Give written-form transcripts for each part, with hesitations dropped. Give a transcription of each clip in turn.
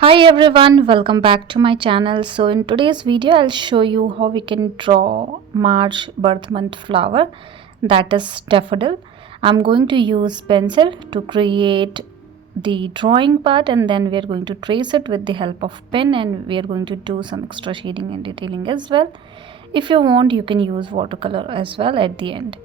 Hi everyone, welcome back to my channel. So in today's video I'll show you how we can draw March birth month flower, that is daffodil. I'm going to use pencil to create the drawing part, and then we are going to trace it with the help of pen, and we are going to do some extra shading and detailing as well. If you want, you can use watercolor as well at the end.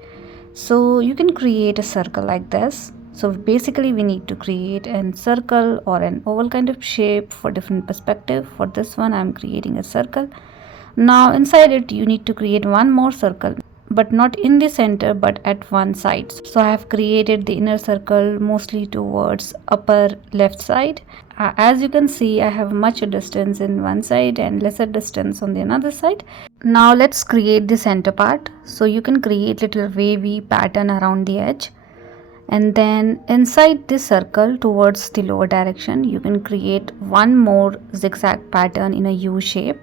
So you can create a circle like this. So basically we need to create a circle or an oval kind of shape for different perspective. For this one I'm creating a circle. Now inside it you need to create one more circle, but not in the center but at one side. So I have created the inner circle mostly towards upper left side. As you can see, I have much distance in one side and lesser distance on the another side. Now let's create the center part. So you can create little wavy pattern around the edge, and then inside this circle towards the lower direction you can create one more zigzag pattern in a U shape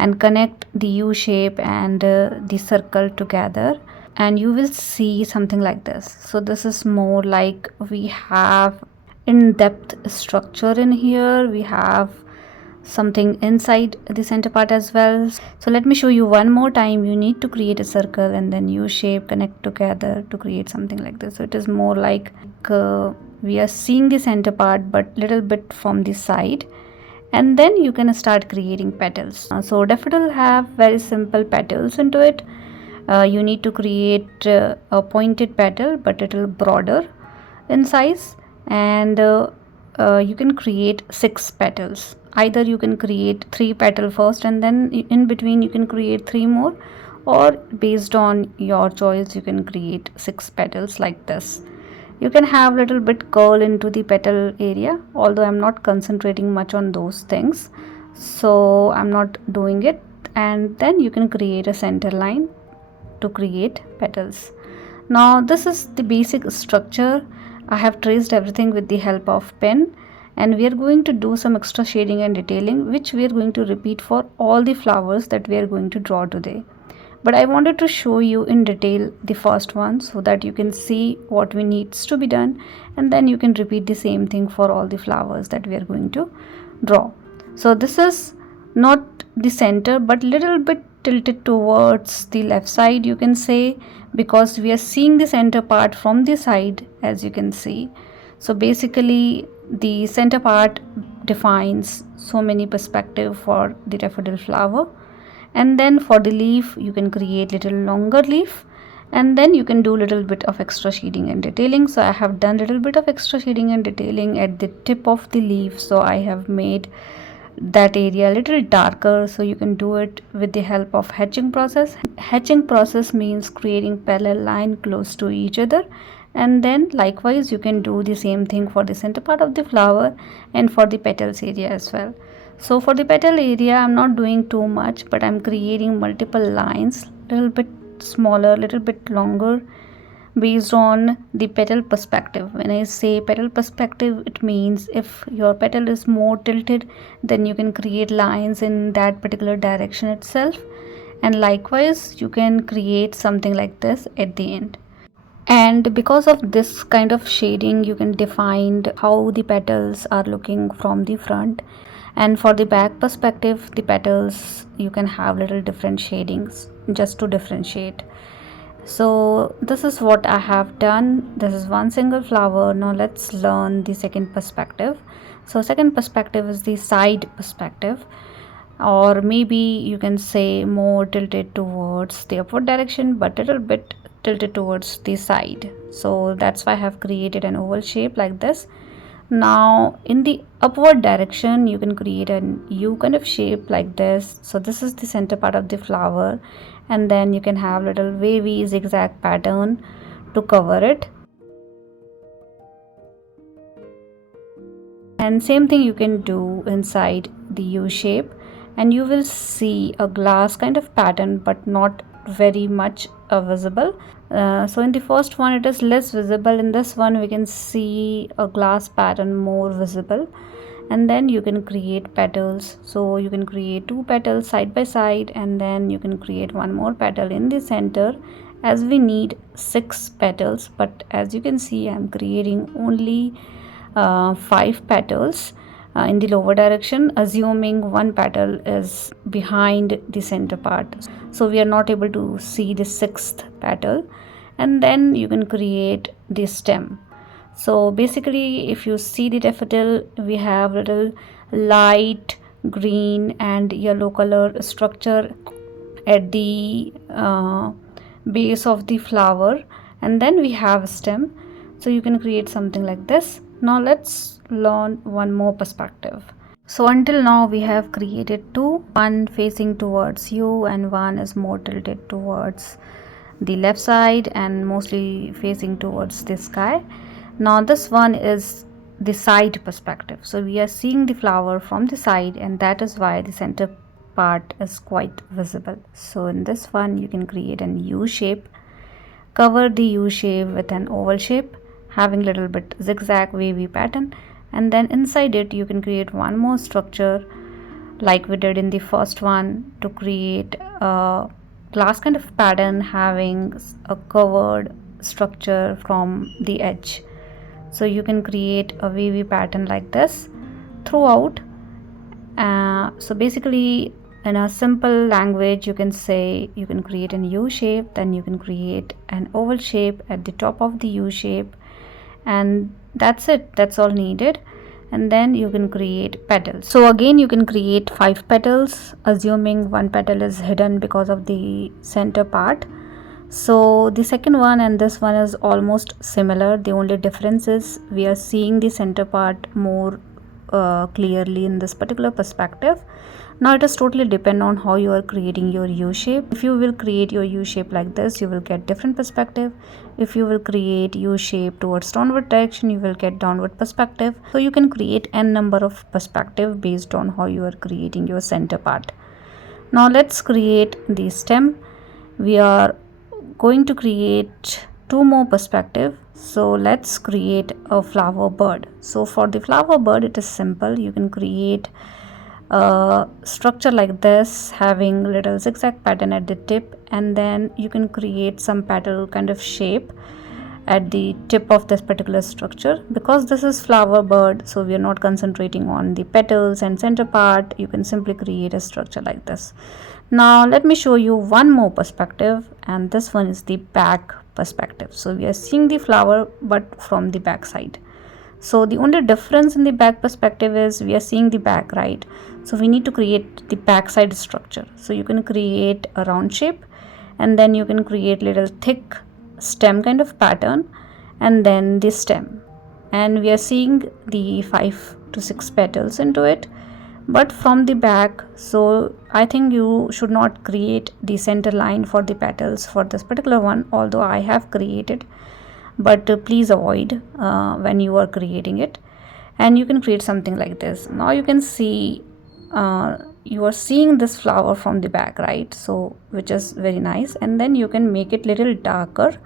and connect the U shape and the circle together, and you will see something like this. So this is more like we have in-depth structure in here. We have something inside the center part as well. So let me show you one more time. You need to create a circle and then U shape connect together to create something like this. So it is more like we are seeing the center part but little bit from the side, and then you can start creating petals. So daffodil have very simple petals into it. You need to create a pointed petal but a little broader in size, and you can create 6 petals. Either you can create 3 petals first and then in between you can create 3 more, or based on your choice you can create 6 petals like this. You can have little bit curl into the petal area, although I'm not concentrating much on those things, so I'm not doing it. And then you can create a center line to create petals. Now this is the basic structure. I have traced everything with the help of pen, and we are going to do some extra shading and detailing which we are going to repeat for all the flowers that we are going to draw today. But I wanted to show you in detail the first one so that you can see what we needs to be done, and then you can repeat the same thing for all the flowers that we are going to draw. So this is not the center but little bit tilted towards the left side, you can say, because we are seeing the center part from the side, as you can see. So basically the center part defines so many perspective for the daffodil flower. And then for the leaf you can create little longer leaf, and then you can do little bit of extra shading and detailing. So I have done little bit of extra shading and detailing at the tip of the leaf, so I have made that area a little darker. So you can do it with the help of hatching process. Hatching process means creating parallel line close to each other, and then likewise you can do the same thing for the center part of the flower and for the petals area as well. So for the petal area I'm not doing too much, but I'm creating multiple lines, little bit smaller, little bit longer, based on the petal perspective. When I say petal perspective, it means if your petal is more tilted, then you can create lines in that particular direction itself, and likewise you can create something like this at the end. And because of this kind of shading you can define how the petals are looking from the front, and for the back perspective the petals you can have little different shadings just to differentiate. So this is what I have done. This is one single flower. Now let's learn the second perspective. So second perspective is the side perspective, or maybe you can say more tilted towards the upward direction but a little bit tilted towards the side. So that's why I have created an oval shape like this. Now in the upward direction you can create an U kind of shape like this. So this is the center part of the flower, and then you can have little wavy zigzag pattern to cover it. And same thing you can do inside the U shape, and you will see a glass kind of pattern but not very much visible. So in the first one it is less visible. In this one we can see a glass pattern more visible, and then you can create petals. So you can create 2 petals side by side, and then you can create one more petal in the center, as we need 6 petals. But as you can see I'm creating only 5 petals in the lower direction, assuming one petal is behind the center part, so we are not able to see the sixth petal. And then you can create the stem. So basically, if you see the daffodil, we have little light green and yellow color structure at the base of the flower, and then we have a stem. So you can create something like this. Now let's learn one more perspective. So until now we have created two, one facing towards you and one is more tilted towards the left side and mostly facing towards the sky. Now this one is the side perspective, so we are seeing the flower from the side, and that is why the center part is quite visible. So in this one you can create an U shape, cover the U shape with an oval shape having little bit zigzag wavy pattern, and then inside it you can create one more structure like we did in the first one to create a glass kind of pattern having a covered structure from the edge. So you can create a wavy pattern like this throughout. So basically, in a simple language, you can say you can create an U shape, then you can create an oval shape at the top of the U shape, and that's it. That's all needed. And then you can create petals. So again you can create 5 petals, assuming one petal is hidden because of the center part. So the second one and this one is almost similar. The only difference is we are seeing the center part more clearly in this particular perspective. Now it is totally depend on how you are creating your U shape. If you will create your U shape like this, you will get different perspective. If you will create U shape towards downward direction, you will get downward perspective. So you can create n number of perspective based on how you are creating your center part. Now let's create the stem. We are going to create 2 more perspective. So let's create a flower bird. So for the flower bird it is simple. You can create a structure like this having little zigzag pattern at the tip, and then you can create some petal kind of shape at the tip of this particular structure. Because this is flower bird, so we are not concentrating on the petals and center part, you can simply create a structure like this. Now let me show you one more perspective, and this one is the back perspective. So we are seeing the flower but from the back side. So the only difference in the back perspective is we are seeing the back, right? So we need to create the back side structure. So you can create a round shape, and then you can create little thick stem kind of pattern, and then the stem, and we are seeing the 5 to 6 petals into it, but from the back. So I think you should not create the center line for the petals for this particular one, although I have created, but please avoid when you are creating it. And you can create something like this. Now you can see you are seeing this flower from the back, right? So which is very nice, and then you can make it little darker,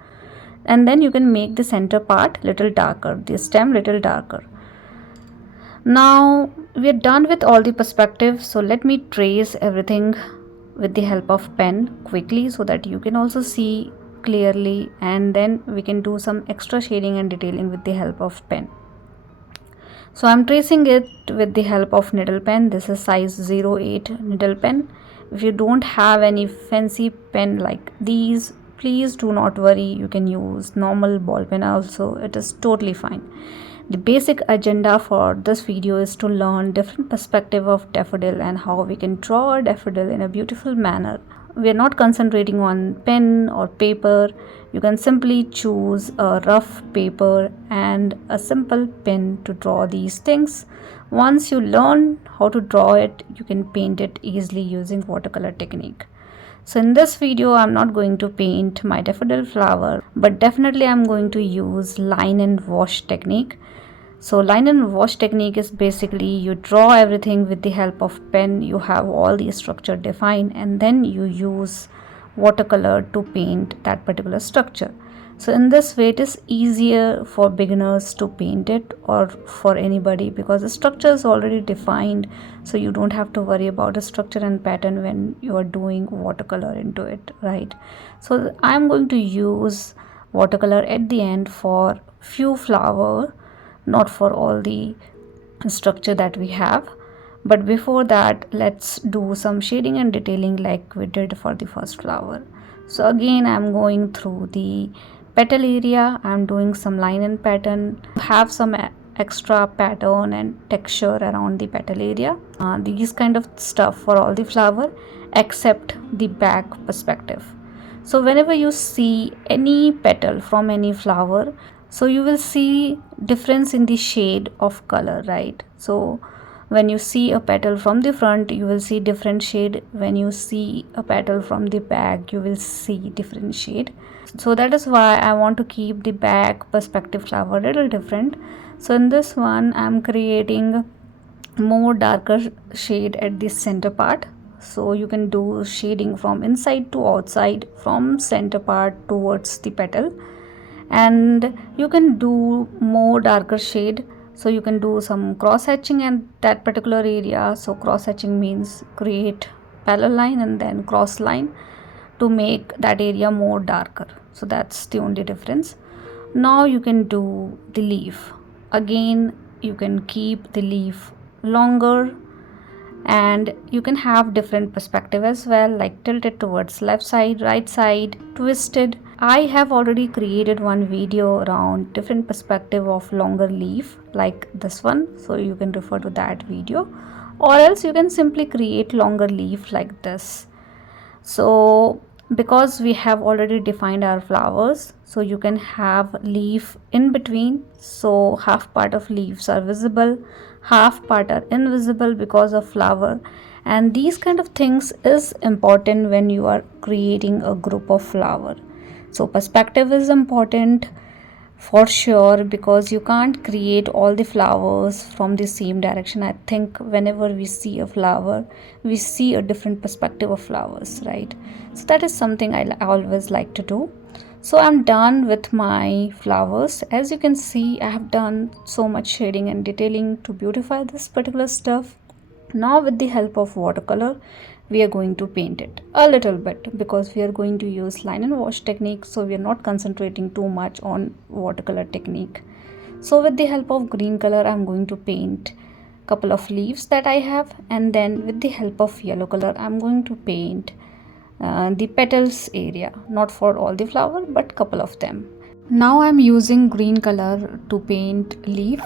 and then you can make the center part little darker, the stem little darker. Now we are done with all the perspective. So let me trace everything with the help of pen quickly so that you can also see clearly, and then we can do some extra shading and detailing with the help of pen. So I'm tracing it with the help of needle pen. This is size 08 needle pen. If you don't have any fancy pen like these, please do not worry, you can use normal ball pen also, it is totally fine. The basic agenda for this video is to learn different perspective of daffodil and how we can draw a daffodil in a beautiful manner. We are not concentrating on pen or paper. You can simply choose a rough paper and a simple pen to draw these things. Once you learn how to draw it, you can paint it easily using watercolor technique. So in this video, I'm not going to paint my daffodil flower, but definitely I'm going to use line and wash technique. So line and wash technique is basically you draw everything with the help of pen, you have all the structure defined, and then you use watercolor to paint that particular structure. So in this way it is easier for beginners to paint it, or for anybody, because the structure is already defined, so you don't have to worry about the structure and pattern when you are doing watercolor into it, right? So I'm going to use watercolor at the end for few flower, not for all the structure that we have. But before that, let's do some shading and detailing like we did for the first flower. So again, I'm going through the petal area. I'm doing some line and pattern, have some extra pattern and texture around the petal area. These kind of stuff for all the flower except the back perspective. So whenever you see any petal from any flower, so you will see difference in the shade of color, right? So when you see a petal from the front, you will see different shade. When you see a petal from the back, you will see different shade. So that is why I want to keep the back perspective flower a little different. So in this one, I'm creating more darker shade at the center part. So you can do shading from inside to outside, from center part towards the petal, and you can do more darker shade. So you can do some cross hatching in that particular area. So cross hatching means create parallel line and then cross line to make that area more darker. So that's the only difference. Now you can do the leaf. Again, you can keep the leaf longer, and you can have different perspective as well, like tilted towards left side, right side, twisted. I have already created one video around different perspective of longer leaf like this one, so you can refer to that video, or else you can simply create longer leaf like this. So because we have already defined our flowers, so you can have leaf in between. So half part of leaves are visible, half part are invisible because of flower. And these kind of things is important when you are creating a group of flower. So perspective is important for sure, because you can't create all the flowers from the same direction. I think whenever we see a flower, we see a different perspective of flowers, right? So that is something I always like to do. So I'm done with my flowers. As you can see, I have done so much shading and detailing to beautify this particular stuff. Now with the help of watercolor, we are going to paint it a little bit, because we are going to use line and wash technique, so we are not concentrating too much on watercolor technique. So with the help of green color, I'm going to paint couple of leaves that I have, and then with the help of yellow color, I'm going to paint the petals area, not for all the flower but couple of them. Now I'm using green color to paint leaf,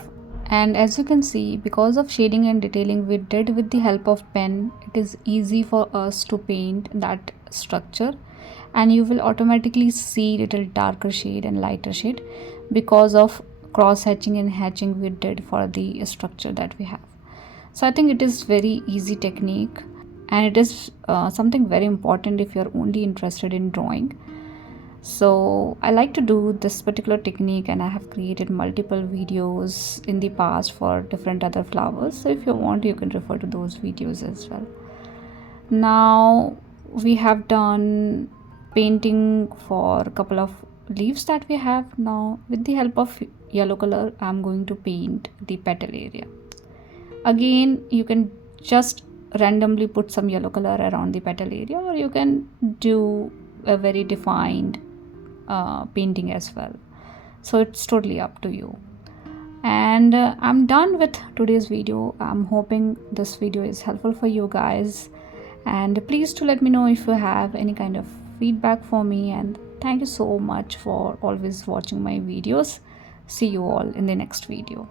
and as you can see, because of shading and detailing we did with the help of pen, it is easy for us to paint that structure, and you will automatically see little darker shade and lighter shade because of cross hatching and hatching we did for the structure that we have. So I think it is very easy technique, and it is something very important if you're only interested in drawing. So I like to do this particular technique, and I have created multiple videos in the past for different other flowers. So if you want, you can refer to those videos as well. Now we have done painting for a couple of leaves that we have. Now with the help of yellow color, I'm going to paint the petal area. Again, you can just randomly put some yellow color around the petal area, or you can do a very defined painting as well. So it's totally up to you. And I'm done with today's video. I'm hoping this video is helpful for you guys, and please do let me know if you have any kind of feedback for me. And thank you so much for always watching my videos. See you all in the next video.